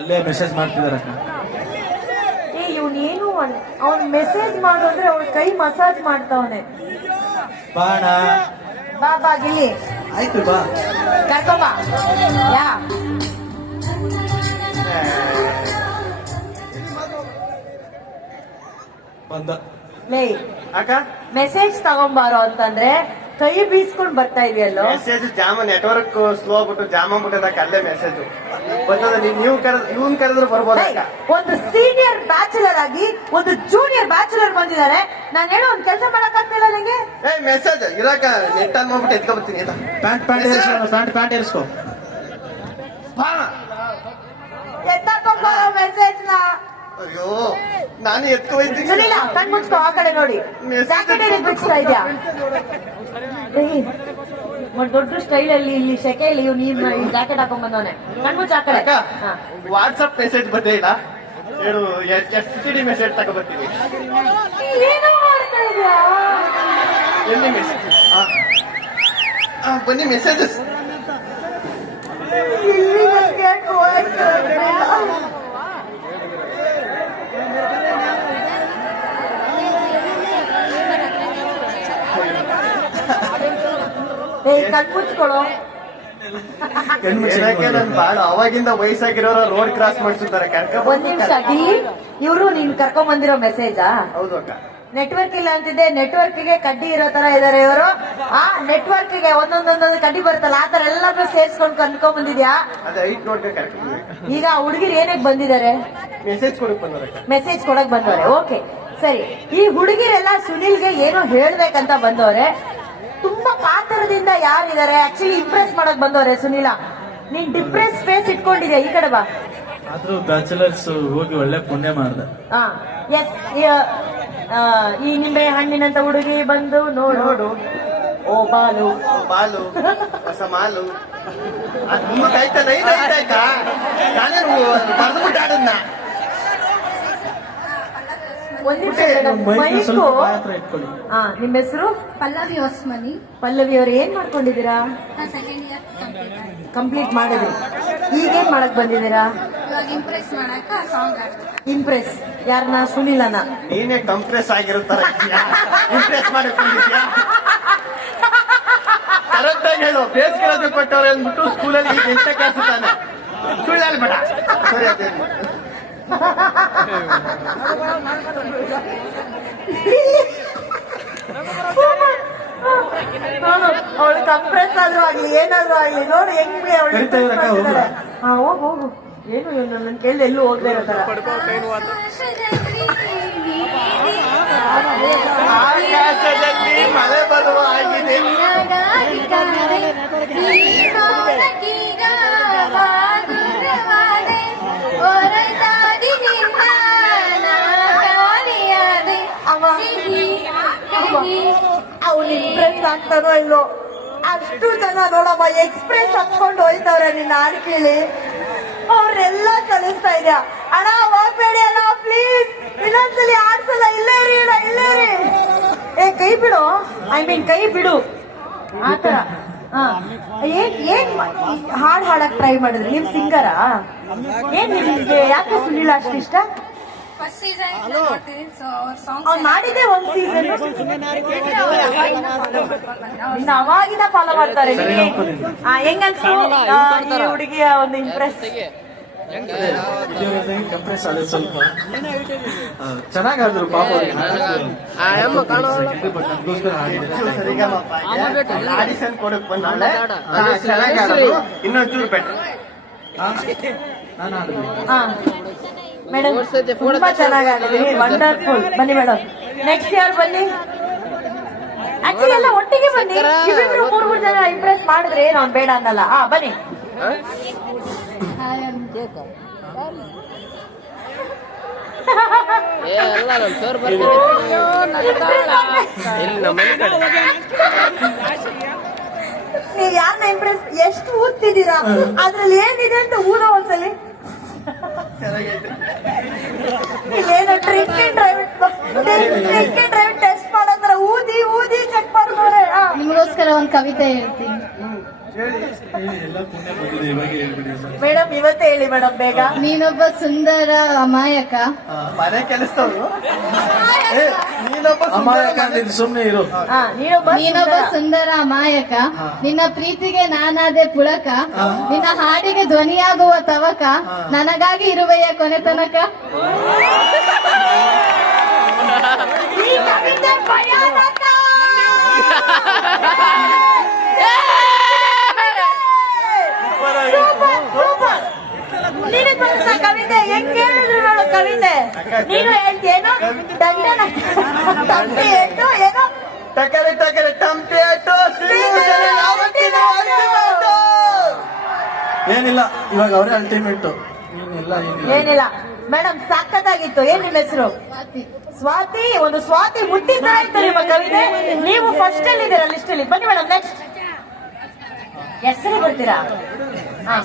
ಅಲ್ಲೇ ಮೆಸೇಜ್ ಮಾಡ್ತಿದಾರ. ಏ ಇವನೇನು ಅವ್ನ್ ಮೆಸೇಜ್ ಮಾಡು ಅಂದ್ರೆ ಅವ್ನ ಕೈ ಮಸಾಜ್ ಮಾಡ್ತಾವನೆ. ಬಾಣ ಬಾ ಬಾ ಗಿಲ್ಲಿ ಆಯ್ತು ಬಾ ಕರ್ಕೊಂಬ. ಯಾ ಬಂದ ಲೇ ಅಕ್ಕ ಮೆಸೇಜ್ ತಗೊಂಬಾರೋ ಅಂತಂದ್ರೆ ಕೈ ಬೀಸ್ಕೊಂಡ್ ಬರ್ತಾ ಇದೆಯಲ್ಲೋ. ಮೆಸೇಜ್ ಜಾಮ ನೆಟ್ವರ್ಕ್ ಸ್ಲೋ ಆಗ್ಬಿಟ್ಟು ಜಾಮ್ ಆಗ್ಬಿಟ್ಟದಕ್ಕ ಅಲ್ಲೇ ಮೆಸೇಜ್ ಬರ್ತದ. ನೀವು ಇವನ್ ಕರೆದ್ರು ಬರ್ಬೋದಕ್ಕ. ಒಂದು ಸೀನಿಯರ್ ಬ್ಯಾಚುಲರ್ ಆಗಿ ಒಂದು ಜೂನಿಯರ್ ಬ್ಯಾಚುಲರ್ ಬಂದಿದ್ದಾರೆ. ನಾನು ಹೇಳೋ ಒಂದ್ ಕೆಲಸ ಮಾಡಕ್ ಆಗ್ತಿಲ್ಲ ನಂಗೆ. ಮೆಸೇಜ್ ಇರಾಕ ನೆಟ್ ಆನ್ ಮಾಡ್ಬಿಟ್ಟು ಎತ್ಕೊಬರ್ತೀನಿ. ಪ್ಯಾಂಟ್ ಏರಿಸ್ಕೊ. ಎತ್ತಾಕೊಂಬಾರೋ ಮೆಸೇಜ್ ನ. ಅಯ್ಯೋ ನಾನು ಎತ್ಕೊಯ್ತೀನಿ. ಸುನಿಲ ಕಣ್ ಮುಚ್ಕೋ, ಆ ಕಡೆ ನೋಡಿ. ಜಾಕೆಟ್ ಬಿಡಿಸ್ತಾ ಇದ್ಯಾ? ಒಂದ್ ದೊಡ್ಡ ಸ್ಟೈಲ್ ಅಲ್ಲಿ ಇಲ್ಲಿ ಸೆಕೆಯಲ್ಲಿ ನೀನ್ ಜಾಕೆಟ್ ಹಾಕೊಂಡ್ ಬಂದವನೆ. ಕಣ್ಮುಚ್ಚ ಆ ಕಡೆ. ವಾಟ್ಸಪ್ ಮೆಸೇಜ್ ಬರ್ತೇ ಇಲ್ಲ. ಹೇಳು STD ಮೆಸೇಜ್ ತಗೊಬರ್ತೀನಿ. ಏನೋ ಮಾಡ್ತಾ ಇದ್ಯಾ? ಎಲ್ಲಿ ಮೆಸೇಜ್? ಬನ್ನಿ ಮೆಸೇಜಸ್. ಇಲ್ಲಿ ನನಗೆ ಹೋಯ್ತು. ಕಣ್ಮುಚ್ಕೊಳ್ಳೋ. ನನ್ ಬಾಳ ಅವಾಗಿಂದ ವಯಸ್ಸಾಗಿರೋರು ರೋಡ್ ಕ್ರಾಸ್ ಮಾಡಿಸುತ್ತಾರೆ. ಒಂದ್ ನಿಮಿಷ ಗಿಲ್ಲಿ, ಇವ್ರು ನೀನ್ ಕರ್ಕೊಂಡ್ ಬಂದಿರೋ ಮೆಸೇಜಾ? ಹೌದು ಅಕ್ಕ. ನೆಟ್ವರ್ಕ್ ಇಲ್ಲ ಅಂತಿದ್ದೆ. ನೆಟ್ವರ್ಕ್ ಗೆ ಕಡ್ಡಿ ಇರೋ ತರ ಇದಾರೆ ಇವರು. ಆ ನೆಟ್ವರ್ಕ್ ಗೆ ಒಂದೊಂದೊಂದೊಂದು ಕಡ್ಡಿ ಬರುತ್ತಲ್ಲ, ಆ ತರ ಎಲ್ಲಾದ್ರೂ ಸೇರ್ಸ್ಕೊಂಡ್ ಕನ್ಕೊಂಡ್ ಬಂದಿದ್ಯಾ? ಅದೇ ಐಟ್ ನೋಡ್ಬೇಕು ಕರೆಕ್ಟ್. ಈಗ ಹುಡುಗಿರು ಏನಕ್ಕೆ ಬಂದಿದ್ದಾರೆ? ಮೆಸೇಜ್ ಕೊಡಕ್ ಬಂದವ್ರೆ. ಮೆಸೇಜ್ ಕೊಡಕ್ ಬಂದವ್ರೆ. ಓಕೆ ಸರಿ. ಈ ಹುಡುಗಿರೆಲ್ಲ ಸುನಿಲ್ಗೆ ಏನೋ ಹೇಳ್ಬೇಕಂತ ಬಂದವ್ರೆ. ತುಂಬಾ ಕಾತರದಿಂದ ಯಾರಿದ್ದಾರೆ? ಆಕ್ಚುಲಿ ಇಂಪ್ರೆಸ್ ಮಾಡಕ್ ಬಂದವ್ರೆ. ಸುನಿಲ, ನೀನ್ ಡಿಪ್ರೆಸ್ ಫೇಸ್ ಇಟ್ಕೊಂಡಿದ್ಯಾ, ಈ ಕಡೆ ಬಾ. ಆದ್ರೂ ಬ್ಯಾಚುಲರ್ಸ್ ಹೋಗಿ ಒಳ್ಳೆ ಪುಣ್ಯ ಮಾಡ್ದೆ. ಎಸ್. ಈ ನಿಂಬೆ ಹಣ್ಣಿನಂತ ಹುಡುಗಿ ಬಂದು ನೋಡು. ಓ ಬಾಲು ಬಾಲು ಹೊಸ ಮಾಲು ಆಯ್ತಾ? ಆಯ್ತಾ ನಾನೇನು ಬರ್ದ್ಬಿಟ್ಟು ಆಡದ್ನ. ಒಂದ್ ನಿಮಿಷ ಮೈಕು. ನಿಮ್ ಹೆಸರು? ಪಲ್ಲವಿ ಹೊಸ್ಮನಿ. ಪಲ್ಲವಿ ಅವ್ರು ಏನ್ ಮಾಡ್ಕೊಂಡಿದ್ದೀರಾ? ಸೆಕೆಂಡ್ ಇಯರ್ ಕಂಪ್ಲೀಟ್ ಮಾಡಿದ್ರಿ. ಈಗೇನ್ ಮಾಡಕ್ ಬಂದಿದ್ದೀರಾ? ಇವಾಗ ಇಂಪ್ರೆಸ್ ಮಾಡಕ ಸಾಂಗ್ ಆಡ್ತೀವಿ. ಇಂಪ್ರೆಸ್ ಯಾರನ್ನ? ಸುನಿಲನ? ನೀನೇ ಕಂಪ್ರೆಸ್ ಆಗಿರುತ್ತಾರ. ಇಂಪ್ರೆಸ್ ಮಾಡಿಕೊಂಡಿದ್ಯಾ? ಕರೆಕ್ಟ್ ಆಗಿ ಹೇಳು. ಬೇಸಿಗೆ ರಜೆ ಕೊಟ್ಟವ್ರೆ ಅಂದ್ಬಿಟ್ಟು ಸ್ಕೂಲಲ್ಲಿ 8ನೇ ಕ್ಲಾಸ್ ತಾನೆ. ಸುಳ್ಳು ಬೇಡ. ಸರಿ ಅದೇ ಅವಳು ಕಂಪ್ರೆಸ್ ಆದ್ರೂ ಆಗ್ಲಿ ಏನಾದ್ರೂ ಆಗ್ಲಿ ನೋಡು ಹೆಂಗೆ ಹೋಗು. ಏನು ನನ್ನ ಕೇಳಿ ಎಲ್ಲೂ ಹೋಗ್ದೇ ಇರೋ ತರ. ಆಕಾಶದಲ್ಲಿ ಮಳೆ ಬರುವ ಆಗಿದೆ. ಅವ್ನು ಇಂಪ್ರೆಸ್ ಆಗ್ತಾನೋ ಇಲ್ಲೋ, ಅಷ್ಟು ಜನ ನೋಡಮ್ಮ ಎಕ್ಸ್ಪ್ರೆಸ್ ಹತ್ಕೊಂಡು ಹೋಯ್ತವ್ರೆ ನಿನ್ನ ಹಾಡು ಕೇಳಿ. ಅವ್ರೆಲ್ಲ ಕಳಿಸ್ತಾ ಇದ್ಯಾ? ಅಣ್ಣ ಹೋಗ್ಬೇಡಿ ಅಣ್ಣ ಪ್ಲೀಸ್, ಇನ್ನೊಂದ್ಸಲಿ ಆಡ್ಸಲ್ಲ, ಇಲ್ಲೇ ರೀ ಅಣ್ಣ, ಇಲ್ಲೇ ರೀ. ಕೈ ಬಿಡು, ಕೈ ಬಿಡು. ಆತರ ಏನ್ ಹಾಡ್ ಹಾಡಕ್ ಟ್ರೈ ಮಾಡಿದ್ರಿ? ನಿಮ್ ಸಿಂಗರಾ? ಏನ್ ನಿಮ್ಗೆ ಯಾಕೆ ಸುನಿಲ್ ಅಷ್ಟು ಇಷ್ಟ? ಫಸ್ಟ್ ಸೀಸನ್ ನೋಡ್ತೀವಿ. ಸೊ ಅವ್ರ ಸಾಂಗ್ ಅವ್ನು ಮಾಡಿದ್ದೆ ಒಂದ್ ಸೀಸನ್. ಇನ್ನು ಅವಾಗಿನ ಫಾಲೋ ಮಾಡ್ತಾರೆ. ಹೆಂಗನ್ಸು ಈ ಹುಡುಗಿಯ ಒಂದು ಇಂಪ್ರೆಸ್? ಕಂಪ್ರೆಸ್ ಆದ್ರೆ ಸ್ವಲ್ಪ ಚೆನ್ನಾಗಾದ್ರು ಪಾಪ. ಆಡಿಷನ್ ಕೊಡಕ್ ಬಂದಾಳೆ. ಚೆನ್ನಾಗಾದ್ರು ಇನ್ನೊಂಚೂರು ಬೆಟ್ರ್. ನಾನು ಆಡಿದ್ವಿ. ಮೇಡಮ್ ತುಂಬಾ ಚೆನ್ನಾಗಾಗಿದೆ, ವಂಡರ್ಫುಲ್. ಬನ್ನಿ ಮೇಡಮ್, ನೆಕ್ಸ್ಟ್ ಇಯರ್ ಬನ್ನಿ. ಆಕ್ಚುಲಿ ಎಲ್ಲ ಒಟ್ಟಿಗೆ ಬನ್ನಿ. ಇವಿಬ್ರು ಮೂರು ಜನ ಇಂಪ್ರೆಸ್ ಮಾಡಿದ್ರೆ ಏನು ಅವ್ನು ಬೇಡ ಅನ್ನಲ್ಲ. ಬನ್ನಿ. ನೀವ್ ಯಾರನ್ನ ಇಂಪ್ರೆಸ್ ಎಷ್ಟು ಓದ್ತಿದ್ದೀರಾ? ಅದ್ರಲ್ಲಿ ಏನಿದೆ ಅಂತ ಊರೋ ಒಂದ್ಸಲಿ. ಇಲ್ಲೇನು ಡ್ರಿಂಕ್ ಅಂಡ್ ಡ್ರೈವ್ ಟೆಸ್ಟ್ ಮಾಡೋದ್ರ ಊದಿ ಚೆಕ್ ಮಾಡ್ತಾರೆ. ನಿಮಗೋಸ್ಕರ ಒಂದು ಕವಿತೆ ಹೇಳ್ತೀನಿ. ಹೇಳಿ. ಎಲ್ಲ ಪುಣ್ಯ ಬಂದಿದೆ ಇವಾಗ ಹೇಳ್ಬಿಡಿ ಸರ್. ಮೇಡಮ್ ಇವತ್ತೇ ಹೇಳಿ ಮೇಡಮ್ ಬೇಗ. ನೀನೊಬ್ಬ ಸುಂದರ ಅಮಾಯಕ. ಮನೆ ಕೆಲಸದವ್ರು. ನೀನೊಬ್ಬ ಅಮಾಯಕ ನೀನು ಸುಮ್ನೆ ಇರು. ನೀನೊಬ್ಬ ಸುಂದರ ಅಮಾಯಕ. ನಿನ್ನ ಪ್ರೀತಿಗೆ ನಾನಾದೆ ಪುಳಕ. ನಿನ್ನ ಹಾಡಿಗೆ ಧ್ವನಿಯಾಗುವ ತವಕ. ನನಗಾಗಿ ಇರುವೆಯ ಕೊನೆ ತನಕ. ಈ ಕವಿತೆ ಭಯಾನಕ. Super, super. ನಿನಗೆ ಬರುತ್ತಾ ಕವಿತೆ? ಹೆಂಗ್ ಹೇಳಿದ್ರು ನೋಡು ಕವಿತೆ. ನೀನು ಹೇಳ್ತೀಯೇನೋ ದಂಡನ ತಂಪೆ ಏಟು ಏನೋ ಟಕರೆ ಟಕರೆ ಟಂಪೆ ಅಟ್ಟು ಏನಿಲ್ಲ ಇವಾಗ ಅವರೇ ಅಲ್ಟಿಮೇಟ್. ಏನಿಲ್ಲ ಏನಿಲ್ಲ ಮೇಡಮ್ ಸಖತ್ತಾಗಿತ್ತು. ಏನ್ ನಿಮ್ಮ ಹೆಸರು? ಸ್ವಾತಿ. ಒಂದು ಸ್ವಾತಿ ಮುಟ್ಟಿ ತರ ಇತ್ತು ನಿಮ್ಮ ಕವಿತೆ. ನೀವು ಫಸ್ಟ್ ಅಲ್ಲಿ ಇದ್ದೀರಾ ಲಿಸ್ಟ್ ಅಲ್ಲಿ. ಬನ್ನಿ ಮೇಡಮ್ ನೆಕ್ಸ್ಟ್. ಹೆಸರು ಬರ್ತೀರಾ? ಹಾ.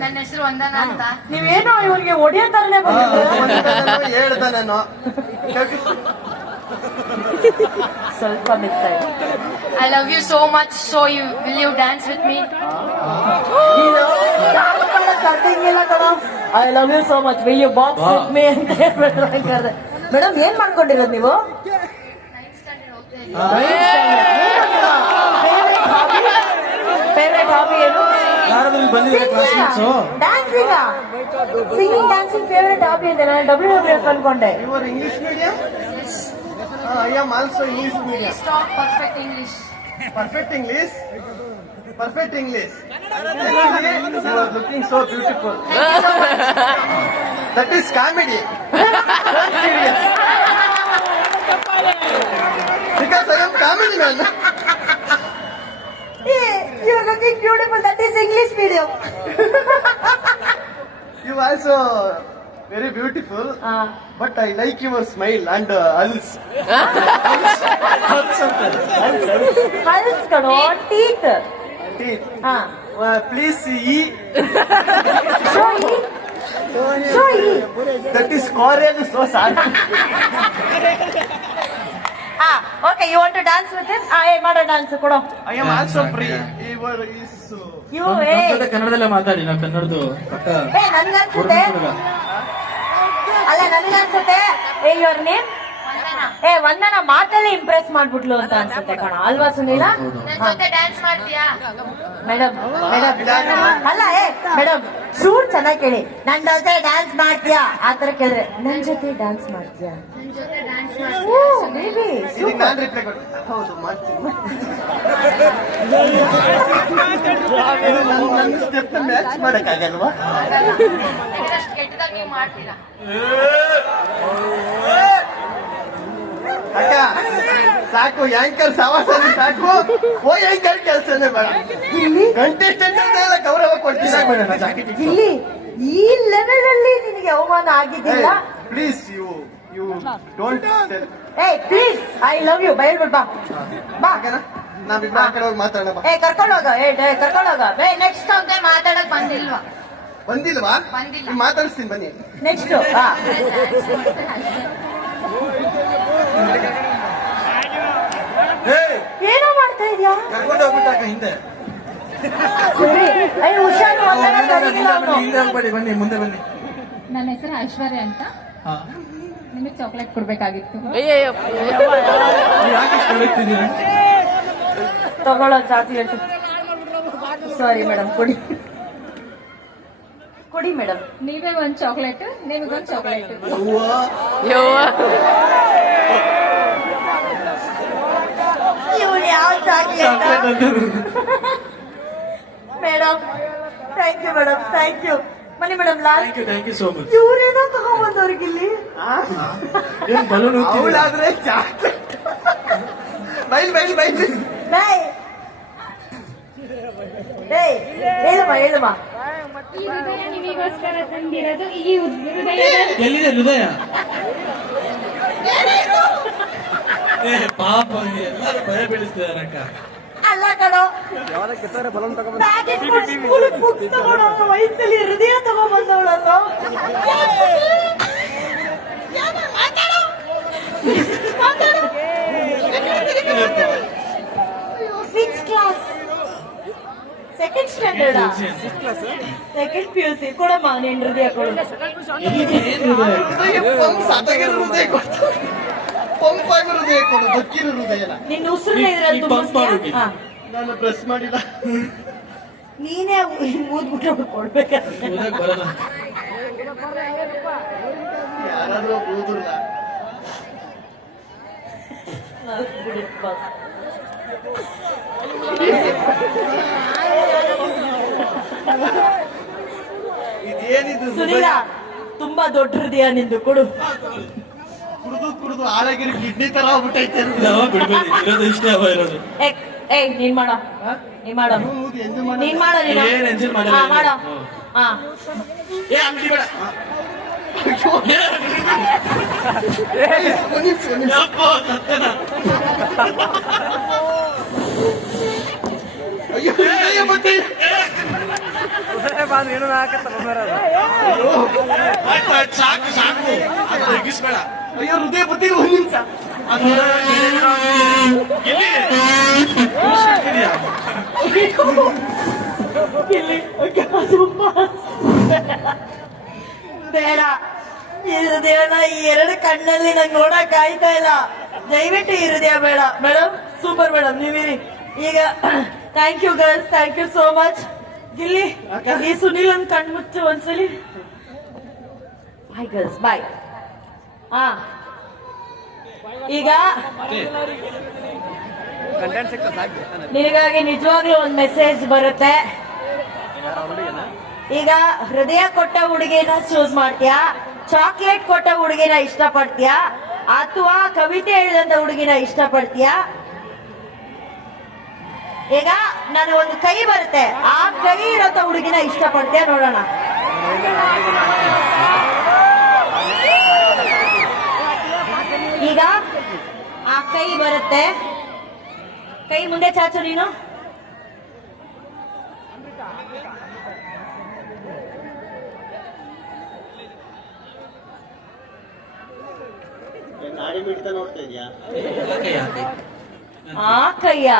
ನನ್ನ ಹೆಸರು ವಂದನ ಅಂತ. ನೀವೇನೋ ಇವ್ರಿಗೆ ಹೊಡಿಯೋ ತರನೇ ಬಂದಿದ್ದೀರಾ. ಹೇಳ್ದ ನಾನು ಸ್ವಲ್ಪ ಮಿಸ್ ಆಯ್ತು. I love you so much. So will you dance with me? ಕಟ್ಟಿಂಗಿಲ್ಲ ಕಣ. I love you so much will you box with me ಅಂತ ಹೇಳ್ಬಿಟ್ರೆ. ಮೇಡಮ್ ಏನ್ ಮಾಡ್ಕೊಂಡಿರೋದು ನೀವು? ಫೇವ್ರೆಟ್ ಹಾಬಿ ಏನು? ಯಾರಾದ್ರೂ ಬಂದಿದೆ classmates? Dancing. Singing dancing favourite hobby ಇದೆ. ನಾನು WWF ಅನ್ಕೊಂಡೆ. Your English medium? I am also English medium. Stop perfect English. Perfect English? Perfect English. Actually, you are looking so beautiful. That is comedy. Not serious. Because I am comedy man. You are looking beautiful. That is English medium. You also very beautiful. But I like your smile and hals. Hals ಕಣೋ, teeth. Teeth. ಹಾ. Please eat. Show E. Show E. That is Korean so sad. Okay, you want to dance with him? ಮಾಡೋ dance ಕೊಡೋ. I am also free. You is You ನಮ್ ಜೊತೆ ಕನ್ನಡದಲ್ಲೇ ಮಾತಾಡಿ. ನಾವು ಕನ್ನಡದು ಪಕ್ಕ ನನ್ಗನ್ಸುತ್ತೆ. ಅಲ್ಲ ನನ್ಗನ್ಸುತ್ತೆ ಯುವರ್ ನೇಮ್ ವಂದನ ಮಾತಲ್ಲಿ ಇಂಪ್ರೆಸ್ ಮಾಡ್ಬಿಟ್ಲು ಅಂತ ಅನ್ಸುತ್ತೆ ಕಣ. ಅಲ್ವಾ ಸುನೀಲ? ನನ್ನ ಜೊತೆ ಡ್ಯಾನ್ಸ್ ಮಾಡ್ತೀಯಾ? ಮೇಡಮ್ ಅಲ್ಲ ಮೇಡಮ್ ಶೂರ್ ಚೆನ್ನಾಗಿ ಕೇಳಿ. ನನ್ ಜೊತೆ ಡ್ಯಾನ್ಸ್ ಮಾಡ್ತೀಯಾ ಆತರ ಕೇಳಿದ್ರೆ ನನ್ ಜೊತೆ ಡ್ಯಾನ್ಸ್ ಮಾಡ್ತೀಯಾ? ನನ್ನ ಜೊತೆ ಡ್ಯಾನ್ಸ್ ಇದಕ್ಕೆ ನಾನು ರಿಪ್ಲೈ ಕೊಡ್ತೀನಿ. ಹೌದು ಮಾಡ್ತೀನಿ. ನನ್ನ ಸ್ಟೆಪ್ ಮ್ಯಾಚ್ ಮಾಡಕ್ಕಾಗಲ್ವಾ? ಅಷ್ಟು ಕೆಟ್ಟದಾಗ ನೀವು ಮಾಡ್ತೀರಾ? ಅಕ್ಕ ಸಾಕು, ಯಾಂಕರ್ ಸವಾಸನೆ ಸಾಕು. ಓ ಯಾಂಕರ್ ಕೆಲಸನೇ ಬೇಡ. ಕಂಟೆಸ್ಟೆಂಟ್ ಎಲ್ಲ ಗೌರವ ಕೊಡ್ತೀನಿ. ಇಲ್ಲಿ ಈ ಲೆವೆಲ್ ಅಲ್ಲಿ ನಿನಗೆ ಅವಮಾನ ಆಗಿದ್ದಿಲ್ಲ. Please you don't please I love you ಬೈಲ್ಬಿಡ್ ಬಾ ಬಾ. ನಾವಿಬ್ರು ಆ ಕಡೆ ಹೋಗಿ ಮಾತಾಡೋಣ ಬಾ. ಕರ್ಕೊಂಡೋಗ ಕರ್ಕೊಂಡೋಗ. ನೆಕ್ಸ್ಟ್ ಅಂತ ಮಾತಾಡಕ್ ಬಂದಿಲ್ವಾ? ಬಂದಿಲ್ವಾ? ಬಂದಿಲ್ಲ. ಮಾತಾಡಿಸ್ತೀನಿ ಬನ್ನಿ. ನೆಕ್ಸ್ಟ್ ಏನೋ ಮಾಡ್ತಾ ಇದ್ಯಾ? ಕರ್ಕೊಂಡು ಹೋಗ್ಬಿಟ್ಟಾಕ ಹಿಂದೆ. ಸರಿ ಹುಷಾರು. ವಂದನ ಸರಿಗಿಲ್ಲ ಅವ್ನು. ಹಿಂದೆ ಹೋಗ್ಬೇಡಿ, ಬನ್ನಿ ಮುಂದೆ ಬನ್ನಿ. ನನ್ನ ಹೆಸರು ಐಶ್ವರ್ಯ ಅಂತ. ಹಾ. ನಿಮಗೆ ಚಾಕ್ಲೇಟ್ ಕೊಡ್ಬೇಕಾಗಿತ್ತು. ನೀವು ಯಾಕೆ ಇಷ್ಟು ಹೇಳ್ತಿದ್ದೀರಾ? ತಗೊಳ್ಳೋ ಚಾಕ್ಲೇಟ್. ಸಾರಿ ಮೇಡಮ್, ಕೊಡಿ ಕೊಡಿ ಮೇಡಮ್. ನೀವೇ ಒಂದ್ ಚಾಕ್ಲೇಟ್, ನಿಮಗೊಂದ್ ಚಾಕ್ಲೇಟ್. ಇವ್ರು ಯಾವ chocolate? Madam thank you madam, thank you. ಬನ್ನಿ madam. Thank you so much. ಇವ್ರೇನೋ ತಗೊಂಡ್ಬಂದವ್ರಿಗೆ ಇಲ್ಲಿ ಏನ್ ಬಲೂನ್ ಅವಳಾದ್ರೆ ಚಾಕ್ಲೇಟ್. ಬೈಲ್ ಬೈಲ್ ಬೈಲ್. ಹೇಳಮ್ಮ ಹೇಳಮ್ಮ. ಈ ಹೃದಯ ನಿಮಗೋಸ್ಕರ ತಂದಿರೋದು. ಈ ಹೃದಯ ಎಲ್ಲಿದೆ ಹೃದಯ? ಪಾಪ ಎಲ್ಲರೂ ಭಯ ಬೀಳಿಸ್ತಿದಾರಕ್ಕ. ಅಲ್ಲ ಕಣೋ, ಸ್ಕೂಲಿಗೆ ಬುಕ್ಸ್ ತಗೊಂಡು ವಯಸ್ಸಲ್ಲಿ ಹೃದಯ ತಗೊಂಡ್ಬಂದವಳನ್ನು. 6th ಕ್ಲಾಸ್ ಬೇಡ ಸೆಕೆಂಡ್ PUC ಕೊಡಮ್ಮ ನಿನ್ ಹೃದಯ ಕೊಡು ಎಲ್ಲಿಗೆ ಏನ್ ಹೃದಯ? ಹೃದಯ ಪಂಪ್ ಸತ್ತಗಿರೋ ಹೃದಯ ಕೊಡ್ತು. ಪಂಪ್ ಆಗಿರೋ ಹೃದಯ ಕೊಡು, ಬಕ್ಕಿರೋ ಹೃದಯನ. ನಿನ್ನ ಉಸಿರು ಇದ್ರಲ್ಲಿ ನೀ pump ಮಾಡು. ತುಂಬಿಸ್ತೀಯಾ? ಹಾ. ನಾನು ಪ್ರೆಸ್ ಮಾಡಿಲ್ಲ. ನೀನೇ ಮೂದ್ಬಿಟ್ಟು ಕೊಡ್ಬೇಕಂತ ಓದಕ್ ಬರಲ್ಲ. ಯಾರಾದ್ರೂ ಓದುಲ್ಲ. ಇದೇನಿದು ಸುನೀಲ ತುಂಬಾ ದೊಡ್ಡ ಹೃದಯ ನಿಂದು ಕೊಡು ಕುಡಿದು ಹಾಳಾಗಿರೋ ಕಿಡ್ನಿ ತರ ಆಗ್ಬಿಟ್ಟೈತೆ. ನಾವ ಬಿಡ್ಬೇಡಿ, ಇರೋದು ಇಷ್ಟೇ ಅವ ಇರೋದು. ಏಯ್ ನೀನ್ ಮಾಡ ನೀನ್ ಮಾಡ ಹೌದು, ಎಂಜು ಮಾಡ. ನೀನ್ ಮಾಡ ನೀನು ಏನ್ ಎಂಜಾಯ್ ಮಾಡಲ್ಲ. ಹಾ, ಮಾಡ ಹಾ ಏ ಅಂಗಡಿ ಬೇಡ. ಯಪ್ಪೋ, ಸತ್ಯನ. ಅಯ್ಯೋ, ಹೃದಯ ಮತ್ತೆ. ಆಯ್ತು, ಆಯ್ತು, ಸಾಕು ಸಾಕು ಅದು ತೆಗಿಸ್ಬೇಡ. ಅಯ್ಯೋ ಹೃದಯ ಬತ್ತಿ ಒಂದ್ ನಿಮಿಷ. ಅದು ಎಲ್ಲಿ? ಜ್ಯೂಸ್ ಇಟ್ಟಿದ್ಯಾ? ಬೇಡ ಈ ಹೃದಯನ ಈ ಎರಡು ಕಣ್ಣಲ್ಲಿ ನಂಗೆ ನೋಡಕ್ ಆಯ್ತಾ ಇಲ್ಲ ದಯವಿಟ್ಟು ಈ ಹೃದಯ ಬೇಡ ಮೇಡಮ್ ಸೂಪರ್ ಮೇಡಮ್ ನೀವಿರಿ ಈಗ thank you girls thank you so much Gilli ಈ ಸುನೀಲ್ ಒಂದ್ ಕಣ್ ಮುಚ್ಚು ಒಂದ್ಸಲಿ ಬಾಯ್ ಗರ್ಲ್ಸ್ ಬಾಯ್ ಹಾ ಈಗ ನಿನಗಾಗಿ ನಿಜವಾಗ್ಲೂ ಒಂದ್ ಮೆಸೇಜ್ ಬರುತ್ತೆ ಈಗ ಹೃದಯ ಕೊಟ್ಟ ಹುಡುಗಿನ ಚೂಸ್ ಮಾಡ್ತೀಯಾ ಚಾಕ್ಲೇಟ್ ಕೊಟ್ಟ ಹುಡುಗಿನ ಇಷ್ಟಪಡ್ತೀಯಾ ಅಥವಾ ಕವಿತೆ ಹೇಳಿದಂತ ಹುಡುಗಿನ ಇಷ್ಟಪಡ್ತೀಯಾ ಈಗ ನಾನು ಒಂದು ಕೈ ಬರುತ್ತೆ ಆ ಕೈ ಇರೋಂತ ಹುಡುಗಿನ ಇಷ್ಟಪಡ್ತೀಯಾ ನೋಡೋಣ ಈಗ ಆ ಕೈ ಬರುತ್ತೆ ಕೈ ಮುಂದೆ ಚಾಚು ನೀನು ನಾಡಿ ಮಿಡ್ತಾ ನೋಡ್ತಾ ಇದ್ಯಾ? ಯಾಕೆ, ಯಾಕೆ? ಆ ಕೈಯ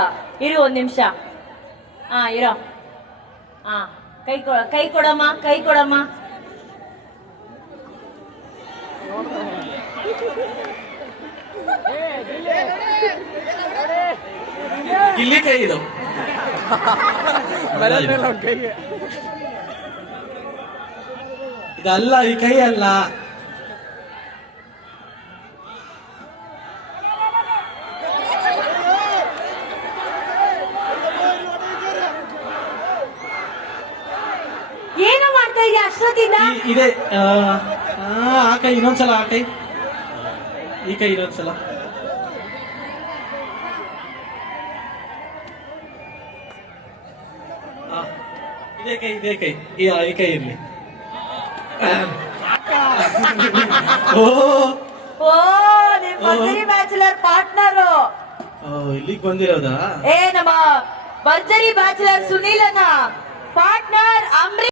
ಇರು ಒಂದ್ ನಿಮಿಷ ಹಾ ಇರೋ ಹಾ ಕೈ ಕೊಡಮ್ಮ ಕೈ ಕೊಡಮ್ಮ ಇಲ್ಲಿ ಕೈ ಇದು ಇದಲ್ಲ ಈ ಕೈ ಅಲ್ಲ ಏನು ಮಾಡ್ತಾ ಇದೀಯ ಅಷ್ಟೊತ್ತಿಂದ ಇದೆ ಆ ಕೈ ಇನ್ನೊಂದ್ಸಲ ಆ ಕೈ ಈ ಕೈ ಇನ್ನೊಂದ್ಸಲ ಆ, ಇದೇ ಕೈ ಈ ಕೈ ಇರ್ಲಿ ಓ ಓ ನಿಮ್ ಭರ್ಜರಿ ಬ್ಯಾಚುಲರ್ ಪಾರ್ಟ್ನರ್ ಇಲ್ಲಿಗೆ ಬಂದಿರೋದಾ ನಮ್ಮ ಭರ್ಜರಿ ಬ್ಯಾಚುಲರ್ ಸುನೀಲನ ಪಾರ್ಟ್ನರ್ ಅಂಬರೀಶ್